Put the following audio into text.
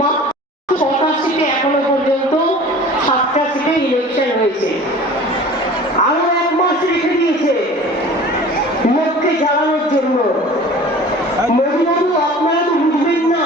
মাত্র ৬টা সিটে এখনো পর্যন্ত ৭টা সিটে ইলেকশন হয়েছে। আরো ১ মাস রেখে দিয়েছে লোককে জ্বালানোর জন্য। মোদী বাবু আপনারা তো বুঝবেন না